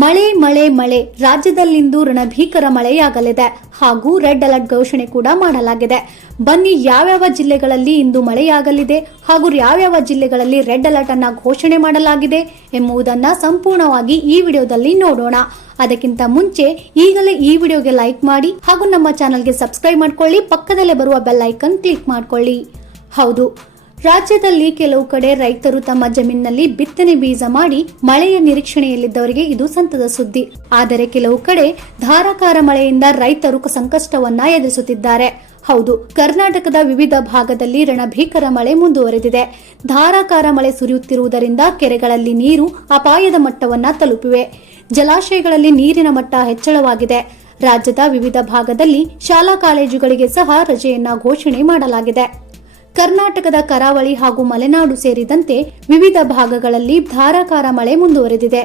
ಮಳೆ ಮಳೆ ಮಳೆ ರಾಜ್ಯದಲ್ಲಿಂದು ರಣಭೀಕರ ಮಳೆಯಾಗಲಿದೆ ಹಾಗೂ ರೆಡ್ ಅಲರ್ಟ್ ಘೋಷಣೆ ಕೂಡ ಮಾಡಲಾಗಿದೆ. ಬನ್ನಿ ಯಾವ್ಯಾವ ಜಿಲ್ಲೆಗಳಲ್ಲಿ ಇಂದು ಮಳೆಯಾಗಲಿದೆ ಹಾಗೂ ಯಾವ್ಯಾವ ಜಿಲ್ಲೆಗಳಲ್ಲಿ ರೆಡ್ ಅಲರ್ಟ್ ಅನ್ನ ಘೋಷಣೆ ಮಾಡಲಾಗಿದೆ ಎಂಬುದನ್ನ ಸಂಪೂರ್ಣವಾಗಿ ಈ ವಿಡಿಯೋದಲ್ಲಿ ನೋಡೋಣ. ಅದಕ್ಕಿಂತ ಮುಂಚೆ ಈಗಲೇ ಈ ವಿಡಿಯೋಗೆ ಲೈಕ್ ಮಾಡಿ ಹಾಗೂ ನಮ್ಮ ಚಾನೆಲ್ಗೆ ಸಬ್ಸ್ಕ್ರೈಬ್ ಮಾಡ್ಕೊಳ್ಳಿ. ಪಕ್ಕದಲ್ಲೇ ಬರುವ ಬೆಲ್ ಐಕನ್ ಕ್ಲಿಕ್ ಮಾಡ್ಕೊಳ್ಳಿ. ಹೌದು, ರಾಜ್ಯದಲ್ಲಿ ಕೆಲವು ಕಡೆ ರೈತರು ತಮ್ಮ ಜಮೀನಿನಲ್ಲಿ ಬಿತ್ತನೆ ಬೀಜ ಮಾಡಿ ಮಳೆಯ ನಿರೀಕ್ಷಣೆಯಲ್ಲಿದ್ದವರಿಗೆ ಇದು ಸಂತದ ಸುದ್ದಿ. ಆದರೆ ಕೆಲವು ಕಡೆ ಧಾರಾಕಾರ ಮಳೆಯಿಂದ ರೈತರು ಸಂಕಷ್ಟವನ್ನ ಎದುರಿಸುತ್ತಿದ್ದಾರೆ. ಹೌದು, ಕರ್ನಾಟಕದ ವಿವಿಧ ಭಾಗದಲ್ಲಿ ರಣಭೀಕರ ಮಳೆ ಮುಂದುವರೆದಿದೆ. ಧಾರಾಕಾರ ಮಳೆ ಸುರಿಯುತ್ತಿರುವುದರಿಂದ ಕೆರೆಗಳಲ್ಲಿ ನೀರು ಅಪಾಯದ ಮಟ್ಟವನ್ನ ತಲುಪಿವೆ. ಜಲಾಶಯಗಳಲ್ಲಿ ನೀರಿನ ಮಟ್ಟ ಹೆಚ್ಚಳವಾಗಿದೆ. ರಾಜ್ಯದ ವಿವಿಧ ಭಾಗದಲ್ಲಿ ಶಾಲಾ ಕಾಲೇಜುಗಳಿಗೆ ಸಹ ರಜೆಯನ್ನ ಘೋಷಣೆ ಮಾಡಲಾಗಿದೆ. ಕರ್ನಾಟಕದ ಕರಾವಳಿ ಹಾಗೂ ಮಲೆನಾಡು ಸೇರಿದಂತೆ ವಿವಿಧ ಭಾಗಗಳಲ್ಲಿ ಧಾರಾಕಾರ ಮಳೆ ಮುಂದುವರೆದಿದೆ.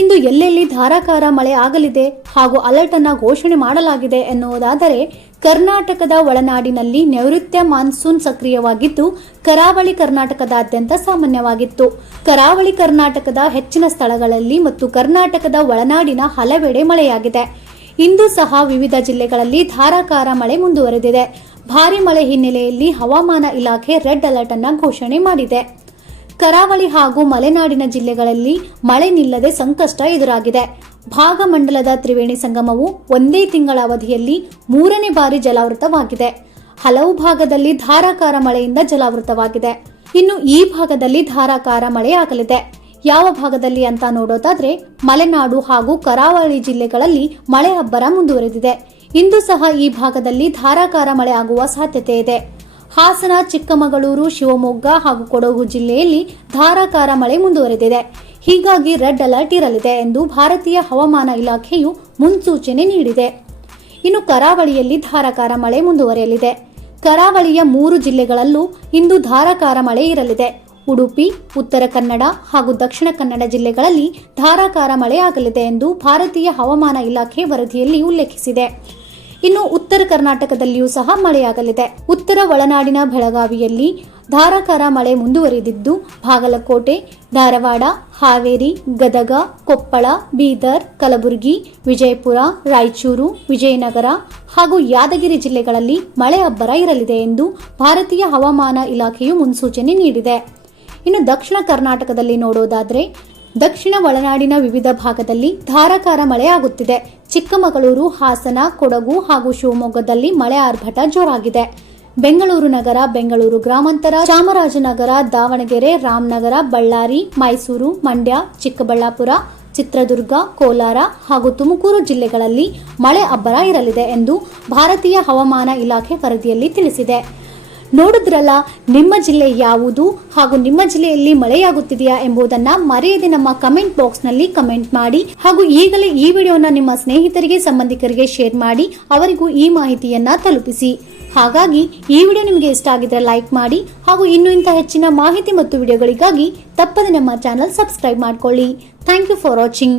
ಇಂದು ಎಲ್ಲೆಲ್ಲಿ ಧಾರಾಕಾರ ಮಳೆ ಆಗಲಿದೆ ಹಾಗೂ ಅಲರ್ಟ್ ಅನ್ನ ಘೋಷಣೆ ಮಾಡಲಾಗಿದೆ ಎನ್ನುವುದಾದರೆ, ಕರ್ನಾಟಕದ ಒಳನಾಡಿನಲ್ಲಿ ನೈಋತ್ಯ ಮಾನ್ಸೂನ್ ಸಕ್ರಿಯವಾಗಿದ್ದು ಕರಾವಳಿ ಕರ್ನಾಟಕದಾದ್ಯಂತ ಸಾಮಾನ್ಯವಾಗಿತ್ತು. ಕರಾವಳಿ ಕರ್ನಾಟಕದ ಹೆಚ್ಚಿನ ಸ್ಥಳಗಳಲ್ಲಿ ಮತ್ತು ಕರ್ನಾಟಕದ ಒಳನಾಡಿನ ಹಲವೆಡೆ ಮಳೆಯಾಗಿದೆ. ಇಂದು ಸಹ ವಿವಿಧ ಜಿಲ್ಲೆಗಳಲ್ಲಿ ಧಾರಾಕಾರ ಮಳೆ ಮುಂದುವರೆದಿದೆ. ಭಾರಿ ಮಳೆ ಹಿನ್ನೆಲೆಯಲ್ಲಿ ಹವಾಮಾನ ಇಲಾಖೆ ರೆಡ್ ಅಲರ್ಟ್ ಅನ್ನ ಘೋಷಣೆ ಮಾಡಿದೆ. ಕರಾವಳಿ ಹಾಗೂ ಮಲೆನಾಡಿನ ಜಿಲ್ಲೆಗಳಲ್ಲಿ ಮಳೆ ನಿಲ್ಲದೆ ಸಂಕಷ್ಟ ಎದುರಾಗಿದೆ. ಭಾಗಮಂಡಲದ ತ್ರಿವೇಣಿ ಸಂಗಮವು ಒಂದೇ ತಿಂಗಳ ಅವಧಿಯಲ್ಲಿ 3ನೇ ಬಾರಿ ಜಲಾವೃತವಾಗಿದೆ. ಹಲವು ಭಾಗದಲ್ಲಿ ಧಾರಾಕಾರ ಮಳೆಯಿಂದ ಜಲಾವೃತವಾಗಿದೆ. ಇನ್ನು ಈ ಭಾಗದಲ್ಲಿ ಧಾರಾಕಾರ ಮಳೆ ಆಗಲಿದೆ. ಯಾವ ಭಾಗದಲ್ಲಿ ಅಂತ ನೋಡೋದಾದ್ರೆ, ಮಲೆನಾಡು ಹಾಗೂ ಕರಾವಳಿ ಜಿಲ್ಲೆಗಳಲ್ಲಿ ಮಳೆ ಅಬ್ಬರ ಮುಂದುವರೆದಿದೆ. ಇಂದು ಸಹ ಈ ಭಾಗದಲ್ಲಿ ಧಾರಾಕಾರ ಮಳೆ ಆಗುವ ಸಾಧ್ಯತೆ ಇದೆ. ಹಾಸನ, ಚಿಕ್ಕಮಗಳೂರು, ಶಿವಮೊಗ್ಗ ಹಾಗೂ ಕೊಡಗು ಜಿಲ್ಲೆಯಲ್ಲಿ ಧಾರಾಕಾರ ಮಳೆ ಮುಂದುವರೆದಿದೆ. ಹೀಗಾಗಿ ರೆಡ್ ಅಲರ್ಟ್ ಇರಲಿದೆ ಎಂದು ಭಾರತೀಯ ಹವಾಮಾನ ಇಲಾಖೆಯು ಮುನ್ಸೂಚನೆ ನೀಡಿದೆ. ಇನ್ನು ಕರಾವಳಿಯಲ್ಲಿ ಧಾರಾಕಾರ ಮಳೆ ಮುಂದುವರೆಯಲಿದೆ. ಕರಾವಳಿಯ 3 ಜಿಲ್ಲೆಗಳಲ್ಲೂ ಇಂದು ಧಾರಾಕಾರ ಮಳೆ ಇರಲಿದೆ. ಉಡುಪಿ, ಉತ್ತರ ಕನ್ನಡ ಹಾಗೂ ದಕ್ಷಿಣ ಕನ್ನಡ ಜಿಲ್ಲೆಗಳಲ್ಲಿ ಧಾರಾಕಾರ ಮಳೆ ಆಗಲಿದೆ ಎಂದು ಭಾರತೀಯ ಹವಾಮಾನ ಇಲಾಖೆ ವರದಿಯಲ್ಲಿ ಉಲ್ಲೇಖಿಸಿದೆ. ಇನ್ನು ಉತ್ತರ ಕರ್ನಾಟಕದಲ್ಲಿಯೂ ಸಹ ಮಳೆಯಾಗಲಿದೆ. ಉತ್ತರ ಒಳನಾಡಿನ ಬೆಳಗಾವಿಯಲ್ಲಿ ಧಾರಾಕಾರ ಮಳೆ ಮುಂದುವರಿದಿದ್ದು, ಬಾಗಲಕೋಟೆ, ಧಾರವಾಡ, ಹಾವೇರಿ, ಗದಗ, ಕೊಪ್ಪಳ, ಬೀದರ್, ಕಲಬುರಗಿ, ವಿಜಯಪುರ, ರಾಯಚೂರು, ವಿಜಯನಗರ ಹಾಗೂ ಯಾದಗಿರಿ ಜಿಲ್ಲೆಗಳಲ್ಲಿ ಮಳೆ ಅಬ್ಬರ ಇರಲಿದೆ ಎಂದು ಭಾರತೀಯ ಹವಾಮಾನ ಇಲಾಖೆಯು ಮುನ್ಸೂಚನೆ ನೀಡಿದೆ. ಇನ್ನು ದಕ್ಷಿಣ ಕರ್ನಾಟಕದಲ್ಲಿ ನೋಡೋದಾದ್ರೆ, ದಕ್ಷಿಣ ಒಳನಾಡಿನ ವಿವಿಧ ಭಾಗದಲ್ಲಿ ಧಾರಾಕಾರ ಮಳೆ ಆಗುತ್ತಿದೆ. ಚಿಕ್ಕಮಗಳೂರು, ಹಾಸನ, ಕೊಡಗು ಹಾಗೂ ಶಿವಮೊಗ್ಗದಲ್ಲಿ ಮಳೆ ಆರ್ಭಟ ಜೋರಾಗಿದೆ. ಬೆಂಗಳೂರು ನಗರ, ಬೆಂಗಳೂರು ಗ್ರಾಮಾಂತರ, ಚಾಮರಾಜನಗರ, ದಾವಣಗೆರೆ, ರಾಮನಗರ, ಬಳ್ಳಾರಿ, ಮೈಸೂರು, ಮಂಡ್ಯ, ಚಿಕ್ಕಬಳ್ಳಾಪುರ, ಚಿತ್ರದುರ್ಗ, ಕೋಲಾರ ಹಾಗೂ ತುಮಕೂರು ಜಿಲ್ಲೆಗಳಲ್ಲಿ ಮಳೆ ಅಬ್ಬರ ಇರಲಿದೆ ಎಂದು ಭಾರತೀಯ ಹವಾಮಾನ ಇಲಾಖೆ ವರದಿಯಲ್ಲಿ ತಿಳಿಸಿದೆ. ನೋಡಿದ್ರಲ್ಲ, ನಿಮ್ಮ ಜಿಲ್ಲೆ ಯಾವುದು ಹಾಗೂ ನಿಮ್ಮ ಜಿಲ್ಲೆಯಲ್ಲಿ ಮಳೆಯಾಗುತ್ತಿದೆಯಾ ಎಂಬುದನ್ನ ಮರೆಯದೆ ನಮ್ಮ ಕಮೆಂಟ್ ಬಾಕ್ಸ್ ನಲ್ಲಿ ಕಮೆಂಟ್ ಮಾಡಿ ಹಾಗೂ ಈಗಲೇ ಈ ವಿಡಿಯೋನ ನಿಮ್ಮ ಸ್ನೇಹಿತರಿಗೆ, ಸಂಬಂಧಿಕರಿಗೆ ಶೇರ್ ಮಾಡಿ ಅವರಿಗೂ ಈ ಮಾಹಿತಿಯನ್ನ ತಲುಪಿಸಿ. ಹಾಗಾಗಿ ಈ ವಿಡಿಯೋ ನಿಮಗೆ ಇಷ್ಟ ಆಗಿದ್ರೆ ಲೈಕ್ ಮಾಡಿ ಹಾಗೂ ಇನ್ನೂ ಇಂಥ ಹೆಚ್ಚಿನ ಮಾಹಿತಿ ಮತ್ತು ವಿಡಿಯೋಗಳಿಗಾಗಿ ತಪ್ಪದೆ ನಮ್ಮ ಚಾನೆಲ್ ಸಬ್ಸ್ಕ್ರೈಬ್ ಮಾಡ್ಕೊಳ್ಳಿ. Thank you for watching.